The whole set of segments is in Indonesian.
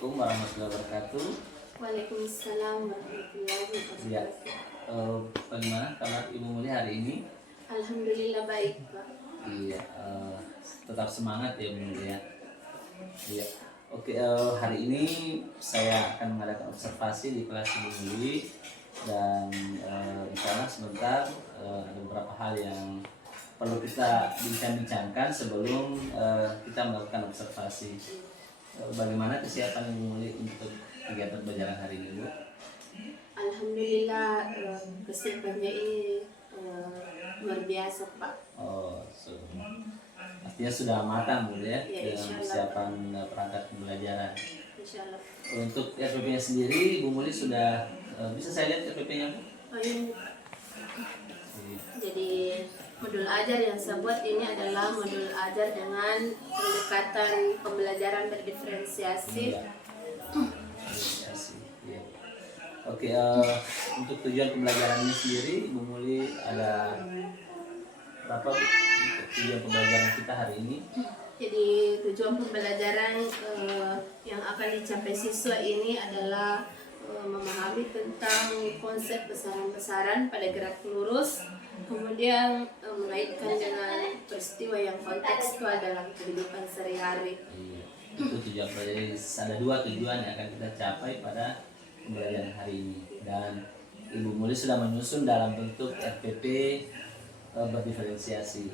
Assalamualaikum warahmatullahi wabarakatuh. Waalaikumsalam warahmatullahi Ya, wabarakatuh. bagaimana kabar Ibu Mulia hari ini? Alhamdulillah baik, Pak. Iya, tetap semangat ya Bu Mulia. Iya, oke. Hari ini saya akan mengadakan observasi di kelas Ibu Muli dan insya Allah sebentar ada beberapa hal yang perlu kita bincang-bincangkan sebelum kita melakukan observasi. Bagaimana kesiapan Ibu Muli untuk kegiatan pembelajaran hari ini, Bu? Alhamdulillah kesiapannya ini luar biasa, Pak. Pastinya sudah matang Bu ya, Ya, dengan insya Allah. persiapan perangkat pembelajaran. Insya Allah. Untuk RPP-nya sendiri, Bu Muli sudah bisa saya lihat RPP-nya, Bu? Oh, ini. Iya. Jadi modul ajar yang saya buat ini adalah modul ajar dengan pendekatan pembelajaran berdiferensiasi. Iya. Iya. Oke, untuk tujuan pembelajarannya sendiri, Bu Muli ada berapa Bu, untuk tujuan pembelajaran kita hari ini? Jadi tujuan pembelajaran yang akan dicapai siswa ini adalah memahami tentang konsep besaran-besaran pada gerak lurus, kemudian mengaitkan dengan peristiwa yang kontekstual dalam kehidupan sehari-hari. Iya. Itu tujuan pembelajaran. Ada dua tujuan yang akan kita capai pada pembelajaran hari ini, dan Ibu Muli sudah menyusun dalam bentuk RPP berdiferensiasi.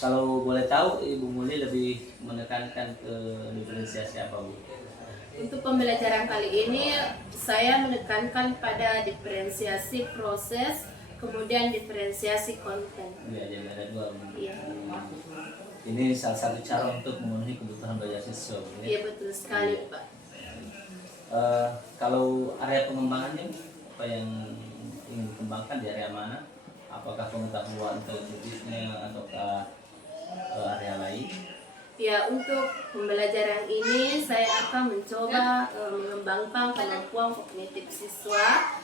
Kalau boleh tahu, Ibu Muli lebih menekankan ke diferensiasi apa, Bu? Untuk pembelajaran kali ini saya menekankan pada diferensiasi proses, kemudian diferensiasi konten. Iya, jadi ada dua, Bu. Iya. Ini salah satu cara untuk memenuhi kebutuhan belajar siswa, Bu, ya? Iya, betul sekali, Pak. Kalau area pengembangannya, apa yang ingin dikembangkan di area mana? Apakah pengetahuan kognitifnya ataukah area lain? Ya, untuk pembelajaran ini saya akan mencoba mengembangkan kemampuan kognitif siswa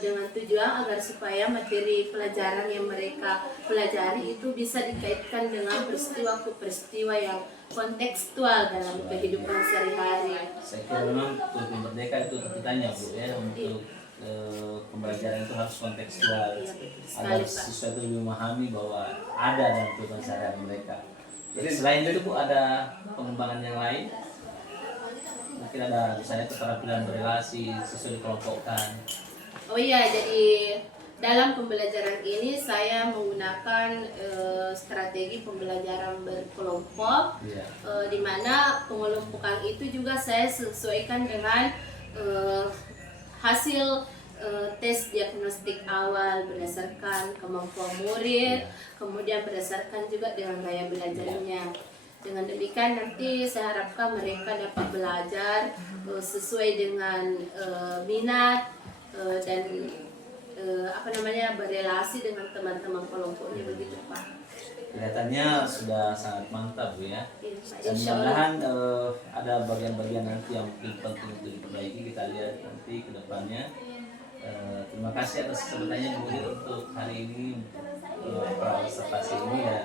dengan tujuan agar supaya materi pelajaran yang mereka pelajari itu bisa dikaitkan dengan peristiwa ke peristiwa yang kontekstual dalam kehidupan sehari-hari. Saya kira memang kurikulum merdeka itu tuntutannya, Bu, ya, untuk pembelajaran itu harus kontekstual Iya, betul agar sekali, Pak. siswa itu lebih memahami bahwa ada dalam kehidupan sehari-hari mereka. Jadi selain itu, Bu, ada pengembangan yang lain? Mungkin ada misalnya keterampilan berrelasi, siswa dikelompokkan. Oh iya, jadi dalam pembelajaran ini saya menggunakan strategi pembelajaran berkelompok, Iya. di mana pengelompokan itu juga saya sesuaikan dengan hasil tes diagnostik awal berdasarkan kemampuan murid, kemudian berdasarkan juga dengan gaya belajarnya. Dengan demikian nanti saya harapkan mereka dapat belajar sesuai dengan minat dan berelasi dengan teman-teman kelompoknya, begitu, Pak. Kelihatannya sudah sangat mantap, Bu, ya. Iya, Pak. Dan Insya Allah. mudah-mudahan ada bagian-bagian nanti yang mungkin penting untuk diperbaiki. Kita lihat nanti ke depannya. Terima kasih atas kesempatannya Bu Muli untuk hari ini, observasi ini, dan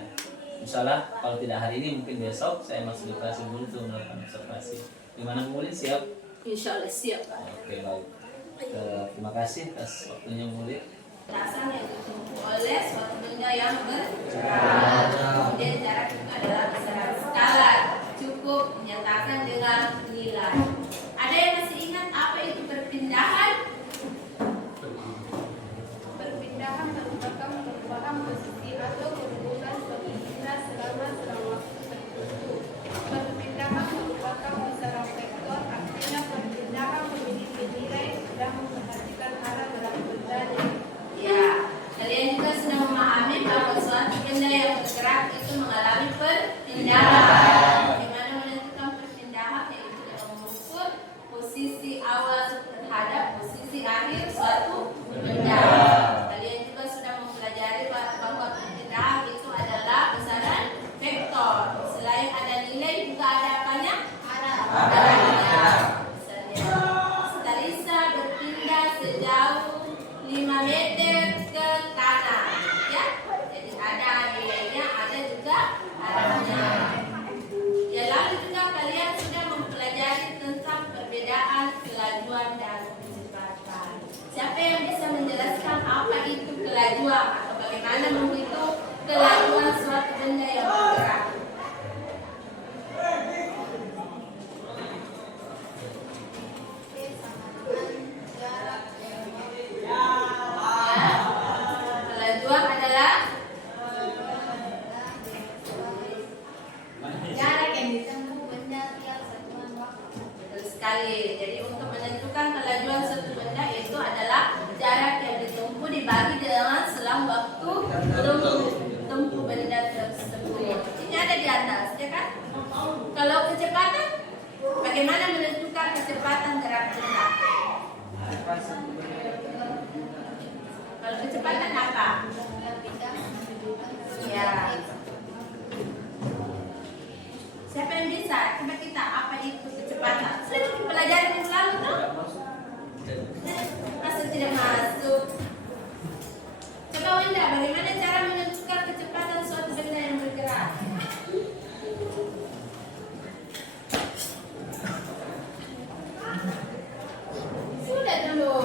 insya Allah kalau tidak hari ini mungkin besok saya masih di kelas Bu Muli untuk melakukan observasi. Gimana Bu Muli, siap? Insya Allah siap, Pak. Oke, baik. Terima kasih atas waktunya Bu Muli. Batasan yang ditempuh oleh suatu benda yang bergerak. Kemudian jarak itu adalah besaran skala. Cukup menyatakan dengan nilai. Ada yang masih ingat apa itu perpindahan? Perpindahan merupakan perubahan posisi atau kedudukan suatu benda selama waktu tertentu. Perpindahan merupakan besaran vektor, artinya perpindahan memiliki nilai dan memperhatikan arah dalam benda. Ya, kalian juga sudah memahami bahwa suatu benda yang bergerak itu mengalami perpindahan. Di mana menentukan perpindahan yaitu dengan mengukur posisi kelajuan dan kecepatan. Siapa yang bisa menjelaskan apa itu kelajuan atau bagaimana menghitung kelajuan suatu benda yang bergerak? Kelajuan adalah jarak yang ditempuh benda tiap satuan waktu. Betul sekali. Jadi untuk menentukan kelajuan suatu benda itu adalah jarak yang ditempuh dibagi dengan selang waktu tempuh benda tersebut. Ini ada di atas, ya kan? Kalau kecepatan, bagaimana menentukan kecepatan gerak benda? Kalau kecepatan apa? Ya. Siapa yang bisa? Coba kita apa itu kecepatan? Sudah kita pelajari minggu lalu, toh? Masih tidak masuk. Coba Wenda, bagaimana cara menentukan kecepatan suatu benda yang bergerak? Sudah dulu.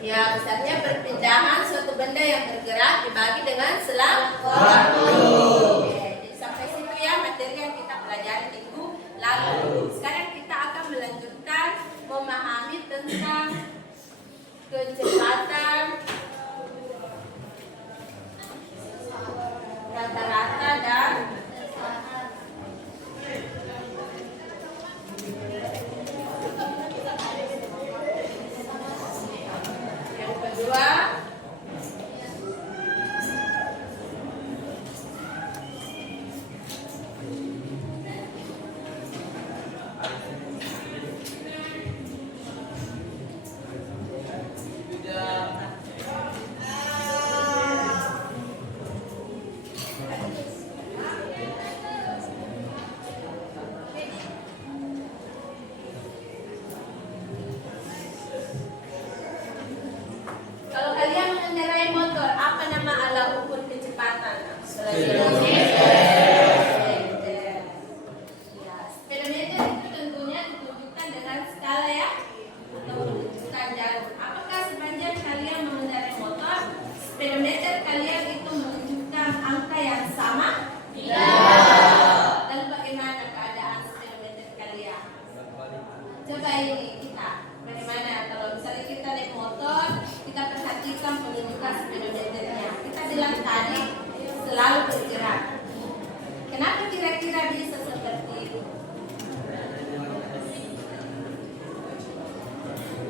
Ya, misalnya perpindahan suatu benda yang bergerak dibagi dengan selang waktu. Jadi sampai situ ya materi yang kita pelajari minggu lalu. Sekarang kita akan melanjutkan memahami tentang kecepatan rata-rata dan yang kedua kalau kalian mengendarai motor, apa nama alat ukur kecepatan? Ya, speedometer itu tentunya ditunjukkan dengan skala ya, atau menunjukkan jalur. Apakah sepanjang kalian mengendarai motor, speedometer kalian itu menunjukkan angka yang sama? Lalu bagaimana keadaan speedometer kalian? Coba ini kita, bagaimana kalau misalnya kita naik motor, kita perhatikan penunjukan speedometernya. Kita bilang tadi selalu bergerak. Kenapa kira-kira bisa seperti itu?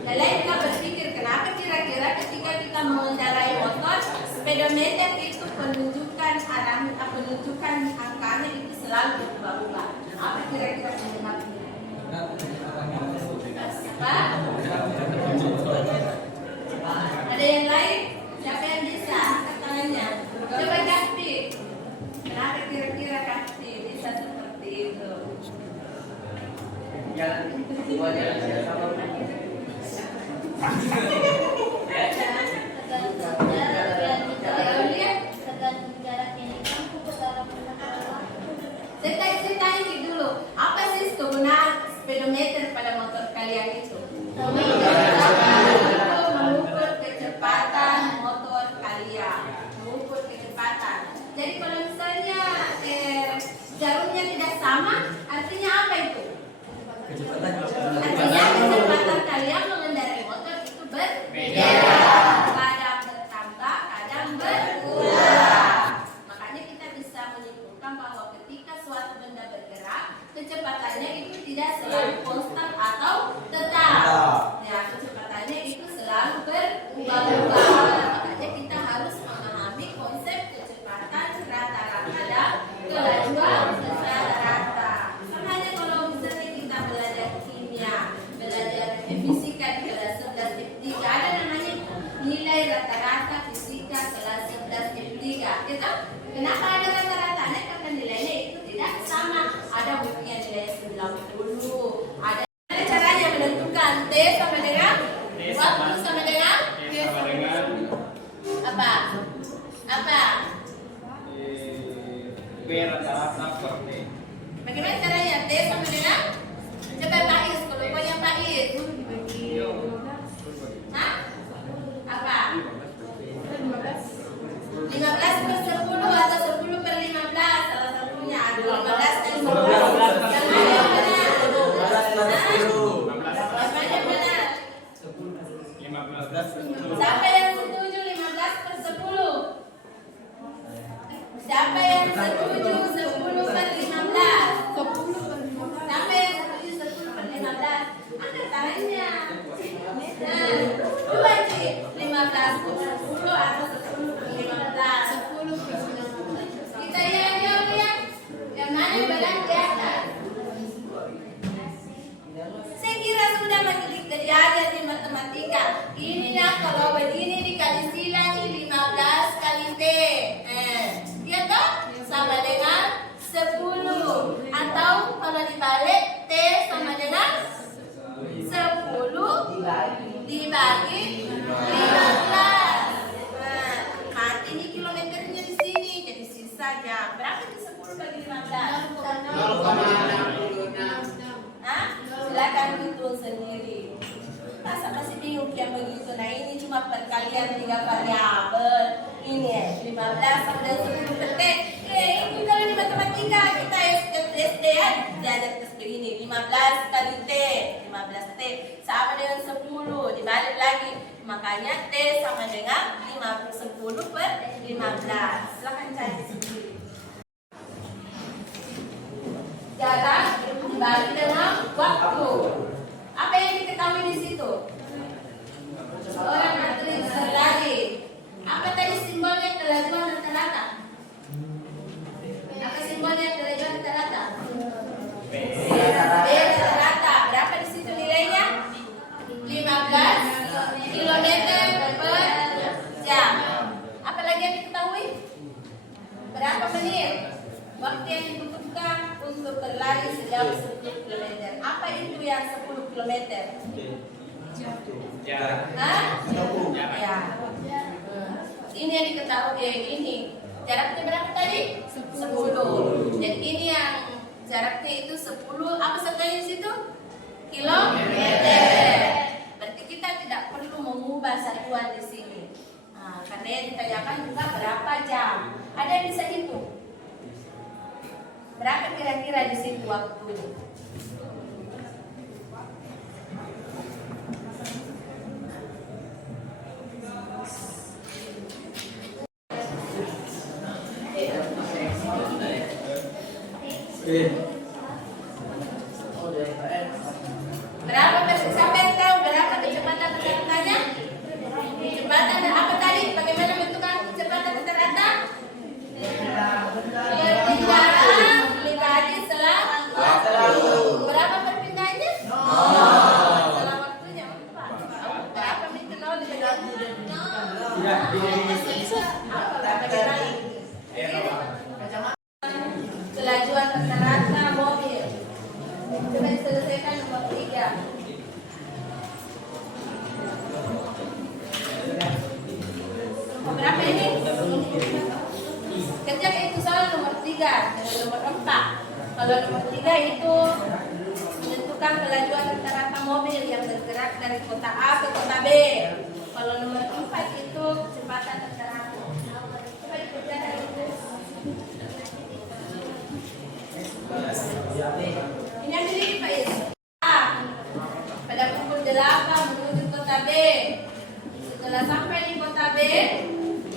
Kalian kita berpikir kenapa kira-kira ketika kita mengendarai motor, speedometer itu penunjukan arah, penunjukan angkanya itu selalu berubah-ubah. Apa kira-kira penyebabnya? Apa? Ada yang lain? Siapa yang bisa? Angkat tangannya. Coba Kasti. Kenapa kira-kira Kasti bisa seperti itu? Saya tanya dulu, apa sih kegunaan speedometer pada motor kalian itu? Mengukur kecepatan motor kalian, mengukur kecepatan. Jadi kalau misalnya jarumnya tidak sama, artinya apa itu? Artinya kecepatan kalian mengendarai motor itu berbeda. Kadang bertambah, kadang berkurang. Makanya kita bisa menyimpulkan bahwa ketika suatu benda bergerak, kecepatannya itu tidak selalu konstan atau tetap. Ya, kecepatannya itu selalu berubah-ubah. Makanya kita harus memahami konsep kecepatan rata-rata dan kelajuan rata-rata. Sama aja kalau misalnya kita belajar kimia, belajar fisika di kelas 11 F3, ada namanya nilai rata-rata fisika kelas 11 F3. Gitu? Kenapa ada rata-ratanya? Karena nilainya itu tidak sama. Ada bukunya nilai 90, ada caranya menentukan Bagaimana caranya? T sama dengan? Coba Pais, kelompoknya Pais. Hah? Apa? 15 per 10 atau 10 per 15? Salah satunya ada 15 dan 10. Yang mana yang benar? Yang mana yang benar? Siapa yang setuju 15 per 10? Siapa yang setuju 10 per 15? Siapa yang setuju 10 per 15? Angkat tangannya. Nah, coba cik 15 per 10 atau 10 per 15? 10 per 10. Kita lihat ya. Yang mana yang benar di atas? Saya kira sudah mendidik belajar di matematika. Ini ya kalau begini dikali silang 15 kali T. Iya toh? Sama dengan 10. Atau kalau dibalik T sama dengan 10 dibagi 15. Nah, mati nih kilometernya di sini. Jadi sisa jam. Berapa itu 10 bagi 15? 0,6. Hah? Silakan hitung sendiri. Masa masih bingung yang begitu? Nah ini cuma perkalian 3 variabel. Ini 15 sama dengan 10 per T. Ini kalau di matematika kita SD ya diajar seperti ini. 15 kali T, 15 T sama dengan 10 dibalik lagi. Makanya T sama dengan 10 per 15. Silakan cari sendiri. Jarak dibagi dengan waktu. Apa yang diketahui di situ? Seorang atlet berlari. Apa tadi simbolnya kelajuan rata-rata? Apa simbolnya kelajuan rata-rata? B rata-rata. Berapa di situ nilainya? 15 km per jam. Apa lagi yang diketahui? Berapa menit? Waktu yang dibutuhkan untuk berlari sejauh 10 km. Apa itu yang 10 km? Hah? Ya. Ini yang diketahui ini. Jaraknya berapa tadi? 10. Jadi ini yang jaraknya itu 10. Apa satunya di situ? Kilometer. Berarti kita tidak perlu mengubah satuan di sini. Nah, karena yang ditanyakan juga berapa jam. Ada yang bisa hitung? Berapa kira-kira di situ waktu? Berapa siapa yang tahu berapa kecepatan rata-ratanya? Kecepatan apa tadi? Bagaimana bentukan kecepatan rata-rata? Perpindahan dibagi selang waktu. Berapa perpindahannya? Selang waktunya 4. Berapa minta 0 dibagi 0? Kelajuan rata-rata mobil. Coba diselesaikan nomor 3. Berapa ini? Kerjakan itu soal nomor 3 dengan nomor 4. Kalau nomor 3 itu menentukan kelajuan rata-rata mobil yang bergerak dari kota A ke kota B. Kalau nomor 4 itu kecepatan rata-rata. Coba dikerjakan itu. Ini yang diri Pak Is. A. Pada pukul 8 menuju kota B. Setelah sampai di kota B,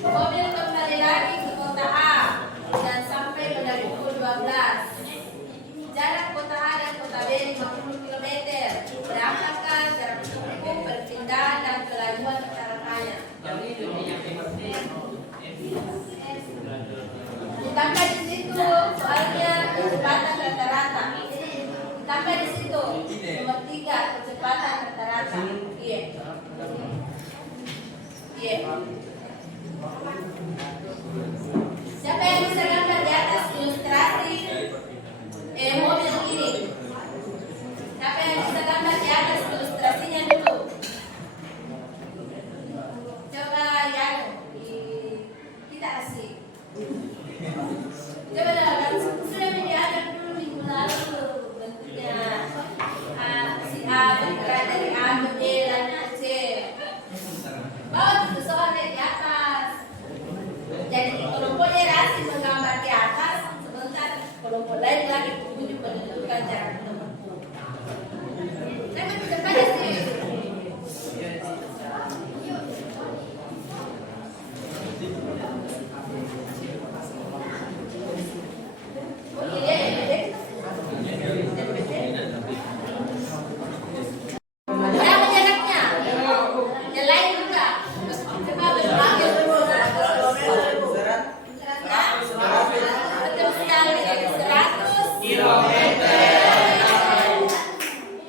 mobil kembali lagi ke kota A dan sampai pada pukul 12. Jarak kota A dan kota B 50 km. Berapakah jarak tempuh, perpindahan dan kelajuan rata-ratanya? Ditambah di situ soalnya kecepatan rata-rata. kelompok lain lagi untuk menentukan jarak tempuh. Saya bisa baca sih. Oke, ya, berapa jaraknya? Yang lain juga. Coba berbagi. Betul sekali. 100 kilometer.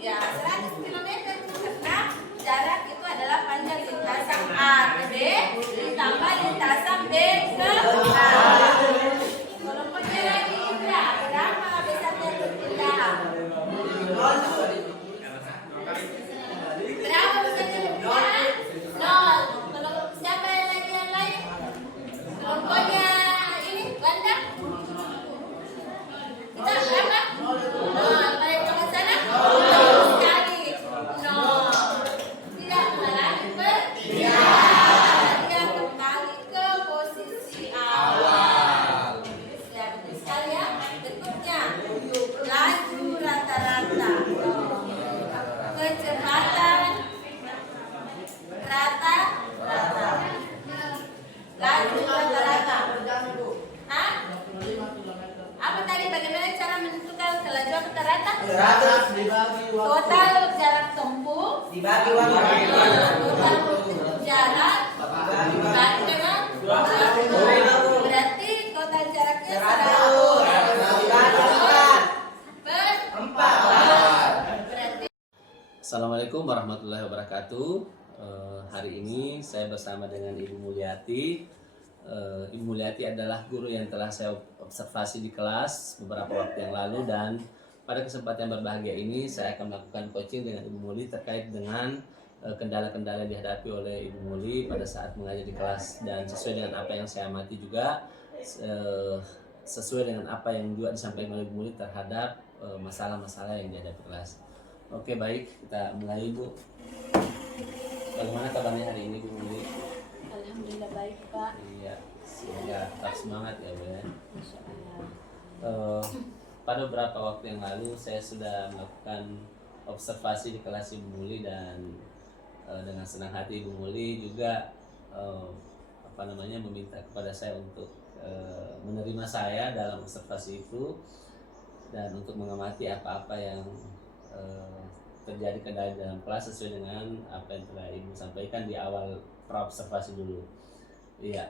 Ya, 100 kilometer karena jarak itu adalah panjang lintasan A ke B ditambah lintasan B ke A. Kelompoknya lagi Indra, berapa besarnya berpindah? Berapa besarnya berpindah? 0. Kalau siapa yang lagi yang lain? Kelompoknya ini Wanda? Kita berapa? 0. Paling tengah sana? 0 sekali. 0. Tidak mengalami berpindah. Dia kembali ke posisi awal. Ya, betul sekali ya. Berikutnya, laju rata-rata. Kecepatan rata-rata. Laju rata-rata. Hah? Apa tadi? Bagaimana cara menentukan kelajuan rata-rata? 100 dibagi waktu. Total jarak tempuh. Dibagi waktu. Total jarak dibagi dengan 20. Berarti total jaraknya 100. Per 4. Berarti Assalamualaikum warahmatullahi wabarakatuh. Hari ini saya bersama dengan Ibu Mulyati. Ibu Mulyati adalah guru yang telah saya observasi di kelas beberapa waktu yang lalu, dan pada kesempatan yang berbahagia ini saya akan melakukan coaching dengan Ibu Muli terkait dengan kendala-kendala yang dihadapi oleh Ibu Muli pada saat mengajar di kelas, dan sesuai dengan apa yang saya amati juga sesuai dengan apa yang juga disampaikan oleh Ibu Muli terhadap masalah-masalah yang dihadapi kelas. Oke, baik, kita mulai, Bu. Bagaimana kabarnya hari ini, Bu Muli? alhamdulillah baik, Pak. Iya, semoga tetap semangat ya, Bu ya. Insyaallah. Pada beberapa waktu yang lalu saya sudah melakukan observasi di kelas Ibu Muli, dan dengan senang hati Ibu Muli juga meminta kepada saya untuk menerima saya dalam observasi itu dan untuk mengamati apa-apa yang terjadi kendala dalam kelas sesuai dengan apa yang telah Ibu sampaikan di awal praobservasi dulu. Iya,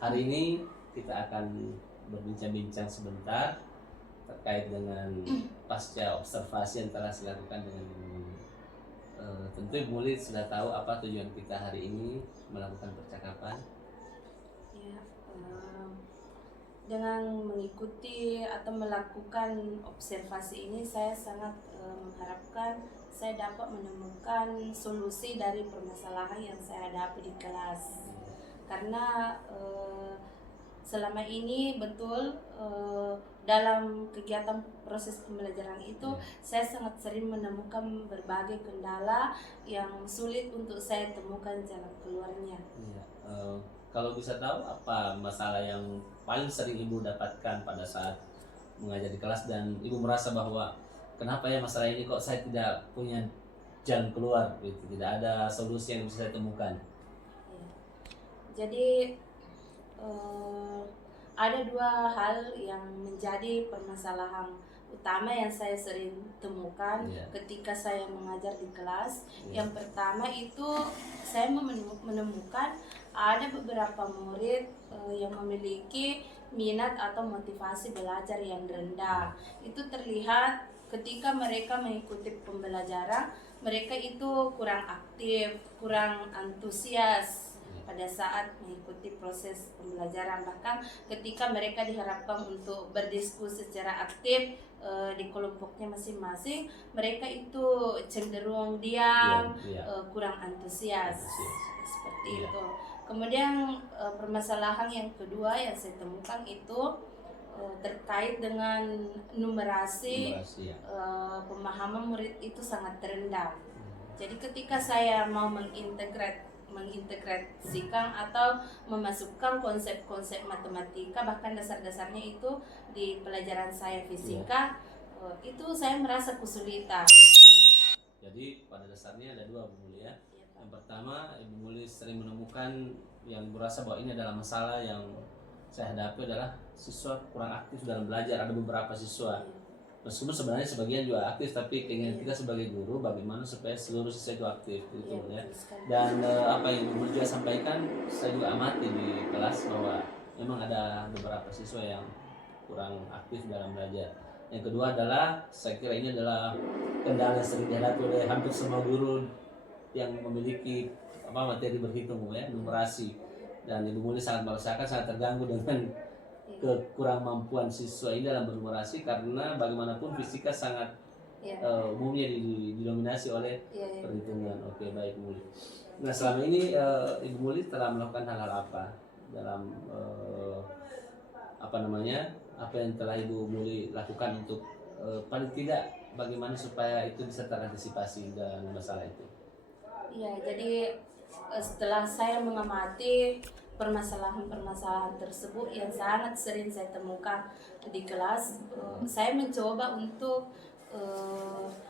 hari ini kita akan berbincang-bincang sebentar terkait dengan pasca observasi yang telah dilakukan dengan Ibu Muli. Tentu Ibu Muli sudah tahu apa tujuan kita hari ini melakukan percakapan. Ya, dengan mengikuti atau melakukan observasi ini saya sangat mengharapkan saya dapat menemukan solusi dari permasalahan yang saya hadapi di kelas. Karena selama ini betul dalam kegiatan proses pembelajaran itu saya sangat sering menemukan berbagai kendala yang sulit untuk saya temukan jalan keluarnya. Iya. Kalau bisa tahu apa masalah yang paling sering Ibu dapatkan pada saat mengajar di kelas, dan Ibu merasa bahwa kenapa ya masalah ini kok saya tidak punya jalan keluar, gitu, tidak ada solusi yang bisa saya temukan. Ya. Jadi ada dua hal yang menjadi permasalahan utama yang saya sering temukan ketika saya mengajar di kelas. Yang pertama itu saya menemukan ada beberapa murid yang memiliki minat atau motivasi belajar yang rendah. Itu terlihat ketika mereka mengikuti pembelajaran, mereka itu kurang aktif, kurang antusias pada saat mengikuti proses pembelajaran. Bahkan ketika mereka diharapkan untuk berdiskusi secara aktif di kelompoknya masing-masing, mereka itu cenderung diam, kurang antusias. Seperti itu. Kemudian permasalahan yang kedua yang saya temukan itu terkait dengan numerasi pemahaman murid itu sangat rendah. Jadi ketika saya mau mengintegrasikan atau memasukkan konsep-konsep matematika, bahkan dasar-dasarnya itu di pelajaran saya fisika. Itu saya merasa kesulitan. Jadi pada dasarnya ada dua, Bu Muli ya. Iya, Pak. Yang pertama, Ibu Muli sering menemukan yang merasa bahwa ini adalah masalah yang saya hadapi adalah siswa kurang aktif dalam belajar. Ada beberapa siswa, meskipun sebenarnya sebagian juga aktif, tapi keinginan kita sebagai guru bagaimana supaya seluruh siswa itu aktif, gitu ya. Dan apa yang Ibu Muli juga sampaikan, saya juga amati di kelas bahwa memang ada beberapa siswa yang kurang aktif dalam belajar. Yang kedua adalah, saya kira ini adalah kendala yang sering dihadapi oleh hampir semua guru yang memiliki materi berhitung ya, numerasi. Dan Ibu Muli sangat merasakan, sangat terganggu dengan kekurang mampuan siswa ini dalam bernumerasi, karena bagaimanapun fisika sangat umumnya didominasi oleh perhitungan. Oke, baik Bu Muli. Nah, selama ini Ibu Muli telah melakukan hal-hal apa dalam apa yang telah Ibu Muli lakukan untuk paling tidak bagaimana supaya itu bisa terantisipasi dan masalah itu? Iya, jadi setelah saya mengamati permasalahan-permasalahan tersebut yang sangat sering saya temukan di kelas, saya mencoba untuk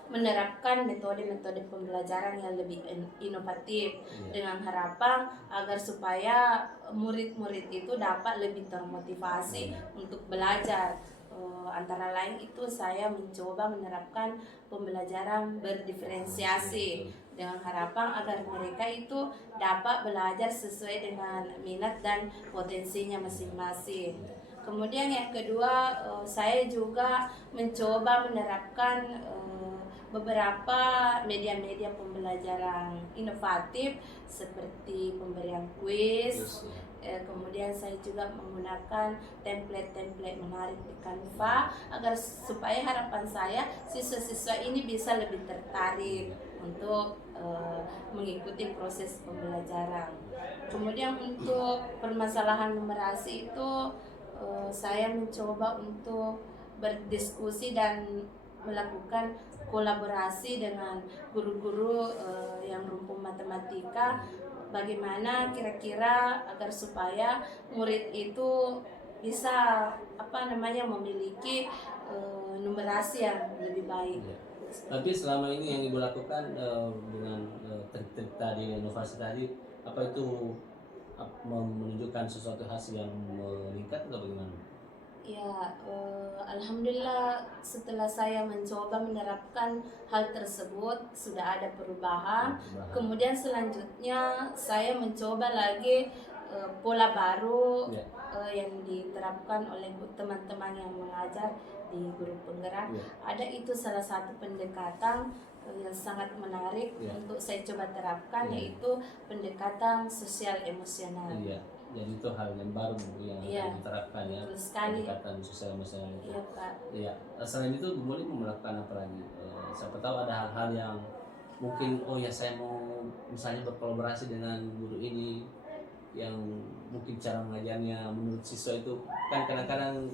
menerapkan metode-metode pembelajaran yang lebih inovatif dengan harapan agar supaya murid-murid itu dapat lebih termotivasi untuk belajar. Antara lain itu saya mencoba menerapkan pembelajaran berdiferensiasi dengan harapan agar mereka itu dapat belajar sesuai dengan minat dan potensinya masing-masing. Kemudian yang kedua, saya juga mencoba menerapkan beberapa media-media pembelajaran inovatif seperti pemberian kuis. Kemudian saya juga menggunakan template-template menarik di Canva agar supaya harapan saya siswa-siswa ini bisa lebih tertarik untuk mengikuti proses pembelajaran. Kemudian untuk permasalahan numerasi itu saya mencoba untuk berdiskusi dan melakukan kolaborasi dengan guru-guru yang rumpun matematika, bagaimana kira-kira agar supaya murid itu bisa memiliki numerasi yang lebih baik. Tapi selama ini yang Ibu lakukan dengan trik-trik tadi, inovasi tadi, apa itu menunjukkan sesuatu hasil yang meningkat atau bagaimana? Ya, alhamdulillah setelah saya mencoba menerapkan hal tersebut sudah ada perubahan. Kemudian selanjutnya saya mencoba lagi pola baru yang diterapkan oleh teman-teman yang mengajar di guru penggerak. Ada itu salah satu pendekatan yang sangat menarik untuk saya coba terapkan, yaitu pendekatan sosial emosional. Jadi itu hal yang baru yang akan diterapkan ya, pendekatan sosial emosional itu. Iya, Pak. Iya. Selain itu Bu Muli melakukan apa lagi? Siapa tahu ada hal-hal yang mungkin saya mau misalnya berkolaborasi dengan guru ini yang mungkin cara mengajarnya menurut siswa itu kan kadang-kadang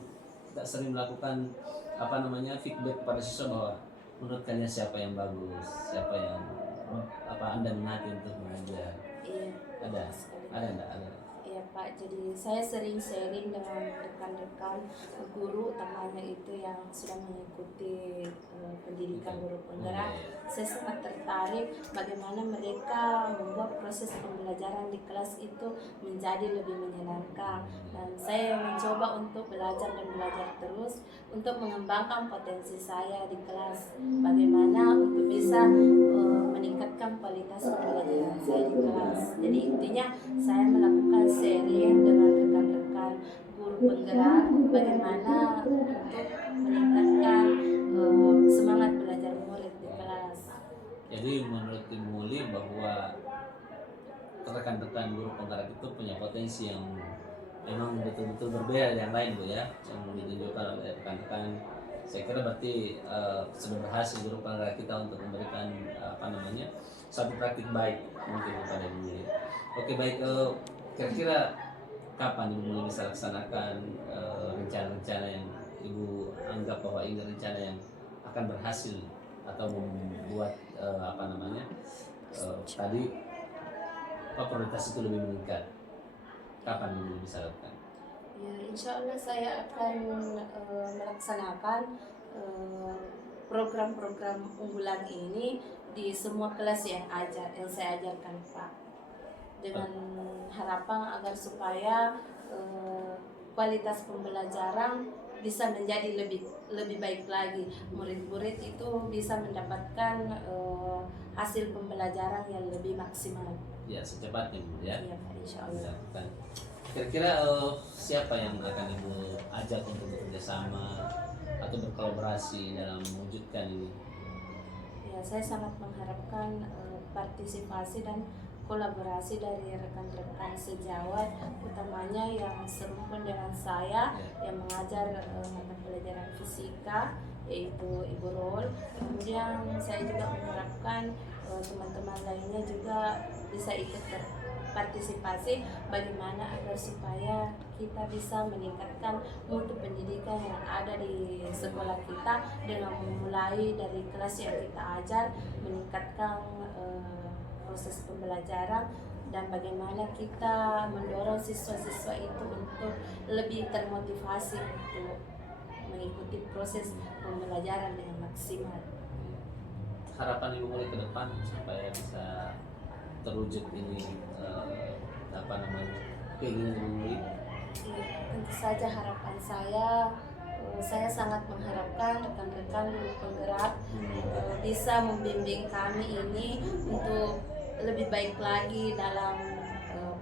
kita sering melakukan feedback kepada siswa bahwa menurut kalian siapa yang bagus, siapa yang Anda minati untuk mengajar. Iya. Ada enggak? Iya, Pak, jadi saya sering sharing dengan rekan-rekan guru, utamanya itu yang sudah mengikuti pendidikan guru penggerak. Saya sangat tertarik bagaimana mereka membuat proses pembelajaran di kelas itu menjadi lebih menyenangkan. Dan saya mencoba untuk belajar dan belajar terus untuk mengembangkan potensi saya di kelas. Bagaimana untuk bisa meningkatkan kualitas pembelajaran saya di kelas. Jadi intinya saya melakukan sharing dengan rekan-rekan guru penggerak bagaimana untuk meningkatkan semangat belajar murid di kelas. Jadi menurut Ibu Muli bahwa rekan-rekan guru penggerak itu punya potensi yang memang betul-betul berbeda dari yang lain Bu ya, yang ditunjukkan oleh rekan-rekan. Saya kira berarti sudah berhasil guru penggerak kita untuk memberikan satu praktik baik mungkin kepada Ibu Muli. Oke, baik. Kira-kira kapan Ibu Muli bisa laksanakan rencana-rencana yang Ibu anggap bahwa ini rencana yang akan berhasil atau membuat tadi prioritas itu lebih meningkat? Kapan Ibu bisa lakukan? Ya, insya Allah saya akan melaksanakan program-program unggulan ini di semua kelas yang saya ajarkan, Pak. Dengan harapan agar supaya kualitas pembelajaran bisa menjadi lebih baik lagi. Murid-murid itu bisa mendapatkan hasil pembelajaran yang lebih maksimal. Ya, secepatnya Bu ya. Iya, Pak, insya Allah. Dilakukan. Kira-kira siapa yang akan Ibu ajak untuk bekerja sama atau berkolaborasi dalam mewujudkan ini? Ya, saya sangat mengharapkan partisipasi dan kolaborasi dari rekan-rekan sejawat, utamanya yang serumpun dengan saya yang mengajar mata pelajaran fisika, yaitu Ibu Rol. Kemudian saya juga mengharapkan teman-teman lainnya juga bisa ikut berpartisipasi bagaimana agar supaya kita bisa meningkatkan mutu pendidikan yang ada di sekolah kita dengan memulai dari kelas yang kita ajar, meningkatkan proses pembelajaran, dan bagaimana kita mendorong siswa-siswa itu untuk lebih termotivasi untuk mengikuti proses pembelajaran dengan maksimal. Harapan Ibu mulai ke depan supaya bisa terwujud ini keinginan Ibu murid? Tentu saja harapan saya sangat mengharapkan rekan-rekan guru penggerak bisa membimbing kami ini untuk lebih baik lagi dalam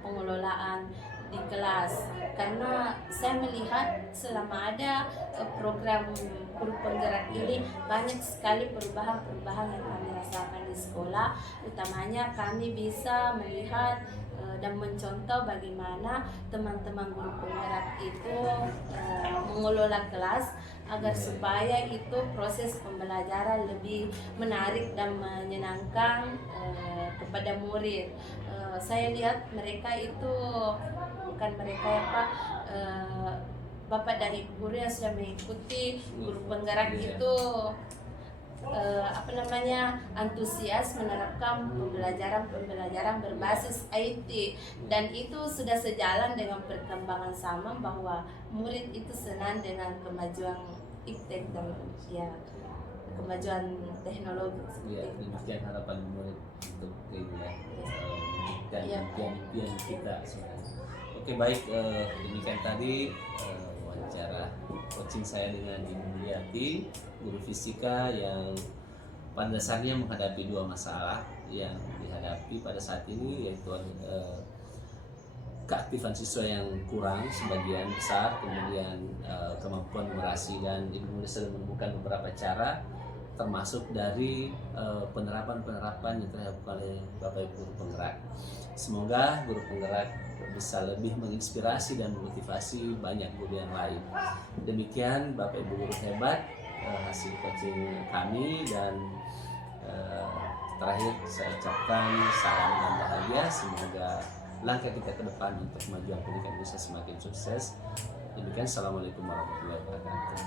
pengelolaan di kelas, karena saya melihat selama ada program guru penggerak ini banyak sekali perubahan-perubahan yang kami rasakan di sekolah. Utamanya kami bisa melihat dan mencontoh bagaimana teman-teman guru penggerak itu mengelola kelas agar supaya itu proses pembelajaran lebih menarik dan menyenangkan kepada murid. Saya lihat mereka itu bukan mereka ya Pak, Bapak dan Ibu guru yang sudah mengikuti guru penggerak itu antusias menerapkan pembelajaran berbasis IT, dan itu sudah sejalan dengan perkembangan zaman bahwa murid itu senang dengan kemajuan iptek dan ya kemajuan teknologi. Ya, demikian harapan murid untuk ini ya, dan impian kita sebenarnya. Oke, baik, demikian tadi wawancara coaching saya dengan Ibu Mulyati, guru fisika yang pada dasarnya menghadapi dua masalah yang dihadapi pada saat ini, yaitu keaktifan siswa yang kurang sebagian besar, kemudian kemampuan numerasi, dan Ibu Mulyati sudah menemukan beberapa cara termasuk dari penerapan yang dilakukan oleh Bapak Ibu guru penggerak. Semoga guru penggerak bisa lebih menginspirasi dan memotivasi banyak guru yang lain. Demikian Bapak Ibu guru hebat, hasil coaching kami, dan terakhir saya ucapkan salam dan bahagia. Semoga langkah kita ke depan untuk kemajuan pendidikan bisa semakin sukses. Demikian, assalamualaikum warahmatullahi wabarakatuh.